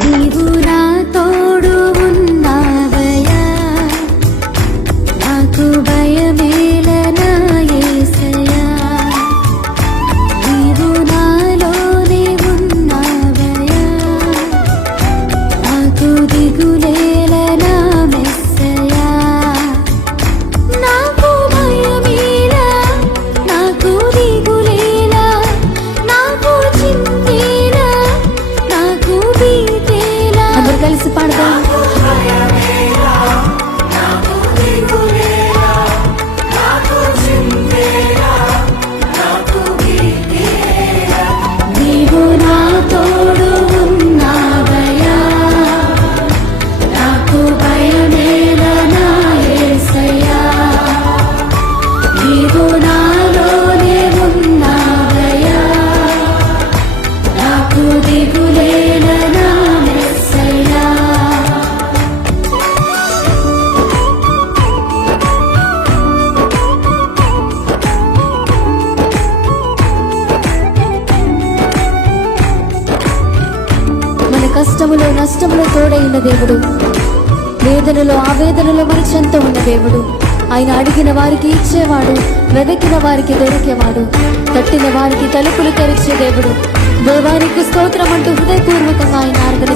నీవు నా తోడు ఉన్నావయ్యా, నాకు భయమేలనా యేసయ్యా. నీవు నాలోనే ఉన్నావయ్యా, నాకు దిగులేలనా మెస్సయ్యా. నాకు భయమేలా, నాకు దిగులేలా, నాకు చింతేలా, నాకు భీతేలా. అందరూ కలిసి పాడదాం. నీవు నా తోడు ఉన్నావయ్యా, నాకు భయమేలనా యేసయ్యా. నీవు నాలోనే ఉన్నావయ్యా, నాకు దిగులేలనా మెస్సయ్యా. మన కష్టములో నష్టములో తోడైన దేవుడు, వేదనలో ఆవేదనలో మన చెంత ఉన్న దేవుడు. ఆయన అడిగిన వారికి ఇచ్చేవాడు, వెదకిన వారికి దొరికేవాడు, తట్టిన వారికి తలుపులు తెరిచే దేవుడు. దేవానికి స్తోత్రం అంటూ హృదయపూర్వకంగా ఆయన ఆరాధన